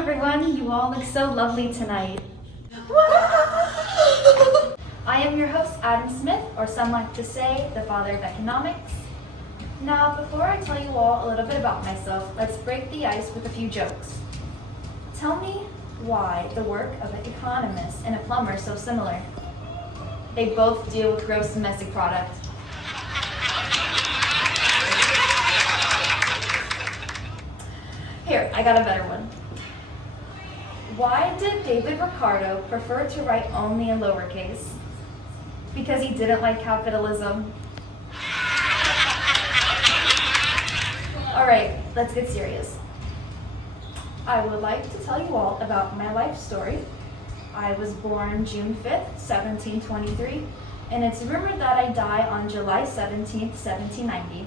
everyone, you all look so lovely tonight. I am your host, Adam Smith, or some like to say, the father of economics. Now, before I tell you all a little bit about myself, let's break the ice with a few jokes. Tell me why the work of an economist and a plumber is so similar. They both deal with gross domestic product. Here, I got a better one. Why did David Ricardo prefer to write only in lowercase? Because he didn't like capitalism. All right, let's get serious. I would like to tell you all about my life story. I was born June 5th, 1723, and it's rumored that I die on July 17th, 1790.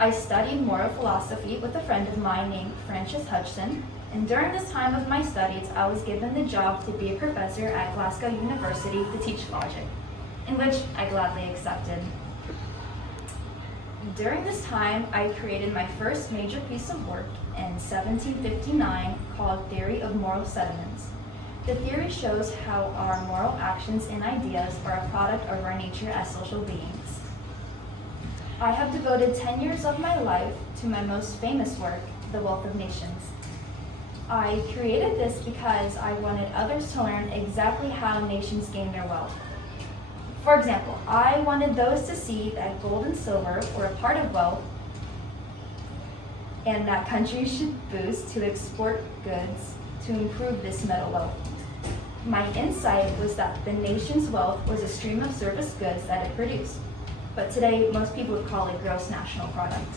I studied moral philosophy with a friend of mine named Frances Hudson, and during this time of my studies, I was given the job to be a professor at Glasgow University to teach logic, in which I gladly accepted. During this time, I created my first major piece of work in 1759 called Theory of Moral Sentiments. The theory shows how our moral actions and ideas are a product of our nature as social beings. I have devoted 10 years of my life to my most famous work, The Wealth of Nations. I created this because I wanted others to learn exactly how nations gain their wealth. For example, I wanted those to see that gold and silver were a part of wealth and that countries should boost to export goods to improve this metal wealth. My insight was that the nation's wealth was a stream of service goods that it produced, but today most people would call it gross national product.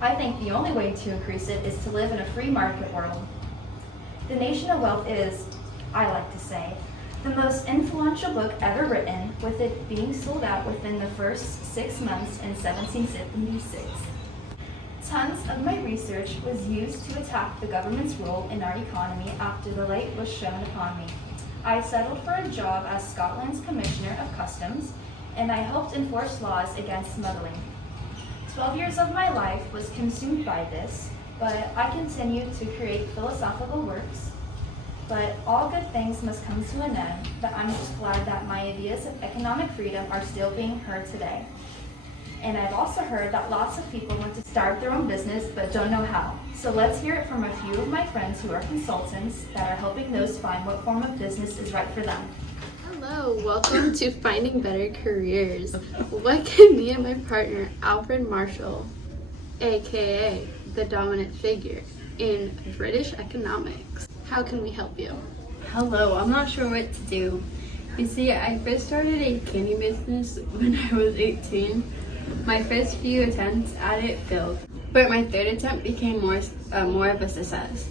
I think the only way to increase it is to live in a free market world. The Nation of Wealth is, I like to say, the most influential book ever written, with it being sold out within the first 6 months in 1776. Tons of my research was used to attack the government's role in our economy after the light was shone upon me. I settled for a job as Scotland's Commissioner of Customs, and I helped enforce laws against smuggling. 12 years of my life was consumed by this, but I continued to create philosophical works. But all good things must come to an end, but I'm just glad that my ideas of economic freedom are still being heard today. And I've also heard that lots of people want to start their own business but don't know how. So let's hear it from a few of my friends who are consultants that are helping those find what form of business is right for them. Hello, welcome to Finding Better Careers. What can me and my partner, Alfred Marshall, aka the dominant figure in British economics, how can we help you? Hello, I'm not sure what to do. You see, I first started a candy business when I was 18. My first few attempts at it failed, but my third attempt became more of a success.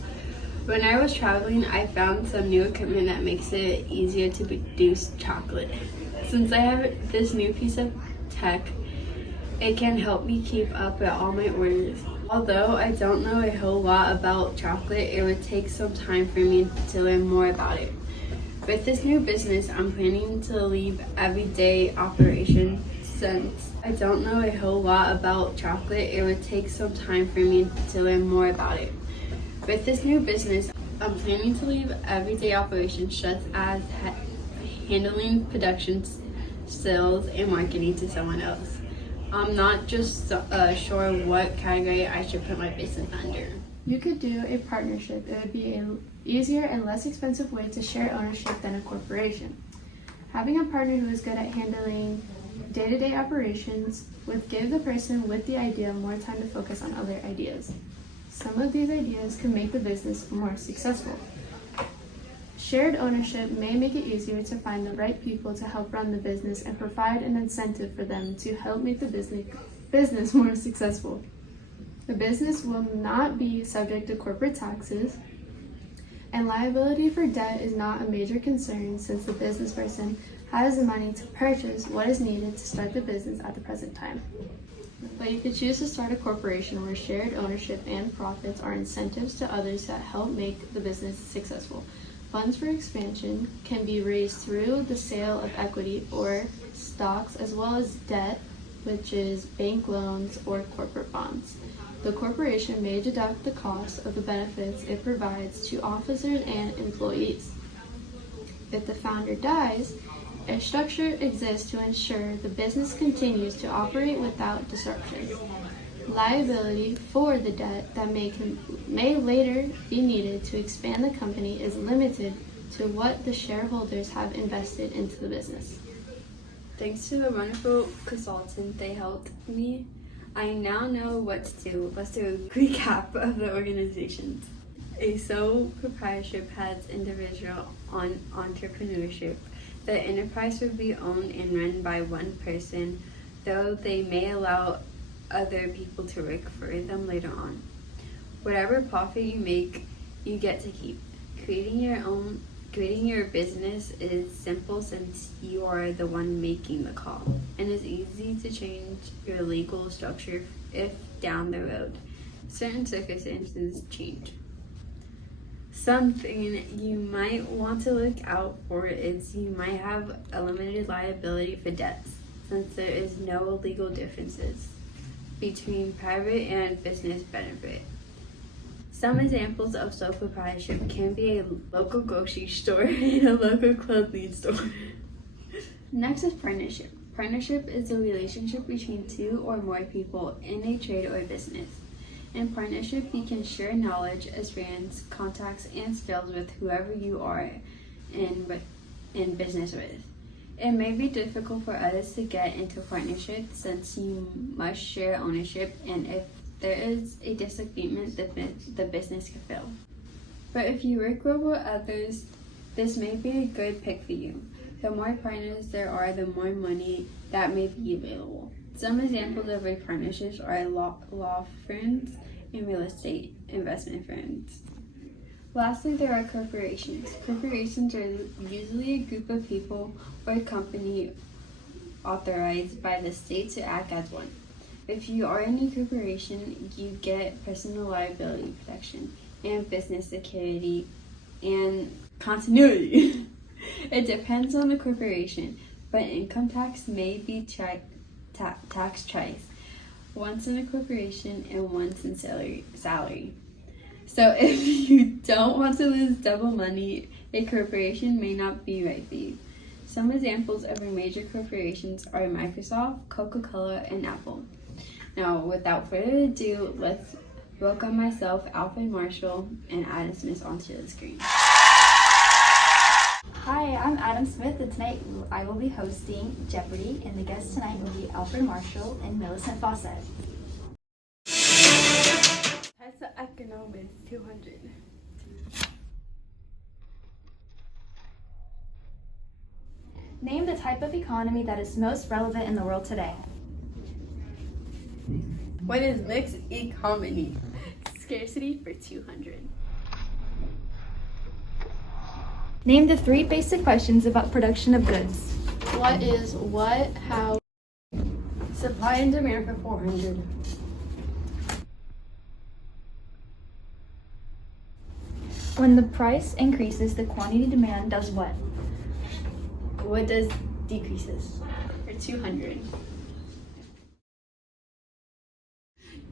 When I was traveling, I found some new equipment that makes it easier to produce chocolate. Since I have this new piece of tech, it can help me keep up with all my orders. Although I don't know a whole lot about chocolate, it would take some time for me to learn more about it. With this new business, I'm planning to leave everyday operation. Since I don't know a whole lot about chocolate, it would take some time for me to learn more about it. With this new business, I'm planning to leave everyday operations such as handling production, sales, and marketing to someone else. I'm not just sure what category I should put my business under. You could do a partnership. It would be an easier and less expensive way to share ownership than a corporation. Having a partner who is good at handling day-to-day operations would give the person with the idea more time to focus on other ideas. Some of these ideas could make the business more successful. Shared ownership may make it easier to find the right people to help run the business and provide an incentive for them to help make the business more successful. The business will not be subject to corporate taxes, and liability for debt is not a major concern since the business person has the money to purchase what is needed to start the business at the present time. But you could choose to start a corporation where shared ownership and profits are incentives to others that help make the business successful. Funds for expansion can be raised through the sale of equity or stocks as well as debt which is bank loans or corporate bonds. The corporation may deduct the cost of the benefits it provides to officers and employees. If the founder dies, a structure exists to ensure the business continues to operate without disruption. Liability for the debt that may later be needed to expand the company is limited to what the shareholders have invested into the business. Thanks to the wonderful consultant they helped me, I now know what to do. Let's do a recap of the organizations. A sole proprietorship has individual entrepreneurship. The enterprise will be owned and run by one person, though they may allow other people to work for them later on. Whatever profit you make, you get to keep. Creating your business is simple since you are the one making the call, and it's easy to change your legal structure if down the road certain circumstances change. Something you might want to look out for is you might have a limited liability for debts, since there is no legal differences between private and business benefit. Some examples of sole proprietorship can be a local grocery store and a local clothing store. Next is partnership. Partnership is a relationship between two or more people in a trade or business. In partnership, you can share knowledge, experience, contacts, and skills with whoever you are in business with. It may be difficult for others to get into partnership since you must share ownership, and if there is a disagreement, the business can fail. But if you work well with others, this may be a good pick for you. The more partners there are, the more money that may be available. Some examples of partnerships are law firms and real estate investment firms. Lastly, there are corporations. Corporations are usually a group of people or a company authorized by the state to act as one. If you are in a corporation, you get personal liability protection and business security and continuity. It depends on the corporation, but income tax may be taxed twice, once in a corporation and once in salary. So if you don't want to lose double money, a corporation may not be right for you. Some examples of major corporations are Microsoft, Coca-Cola, and Apple. Now, without further ado, let's welcome myself, Alfred Marshall, and Adam Smith onto the screen. Hi, I'm Adam Smith, and tonight I will be hosting Jeopardy, and the guests tonight will be Alfred Marshall and Millicent Fawcett. Types of economics 200. Name the type of economy that is most relevant in the world today. What is mixed economy? Scarcity for 200. Name the 3 basic questions about production of goods. What is what, how? Supply and demand for 400. When the price increases, the quantity demand does what? What does decreases? For 200.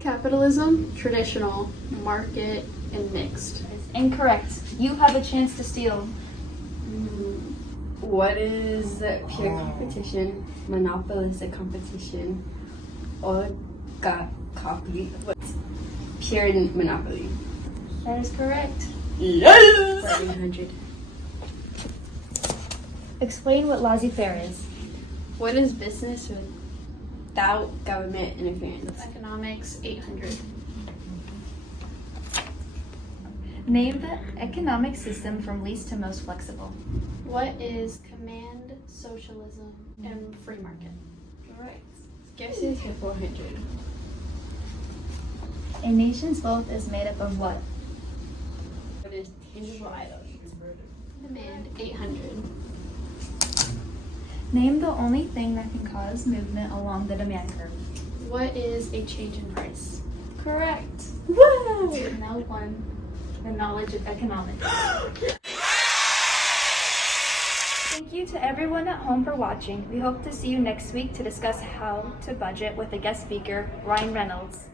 Capitalism, traditional, market, and mixed. Incorrect. You have a chance to steal. What is pure competition, monopolistic competition, oligopoly? What's pure monopoly? That is correct. Yes! 700. Explain what laissez-faire is. What is business without government interference? Economics, 800. Name the economic system from least to most flexible. What is command, socialism, and free market? Alright. Scarcity for 400. A nation's wealth is made up of what? What is tangible items? Demand, 800. Name the only thing that can cause movement along the demand curve. What is a change in price? Correct. Woo! Now one, the knowledge of economics. Thank you to everyone at home for watching. We hope to see you next week to discuss how to budget with a guest speaker, Ryan Reynolds.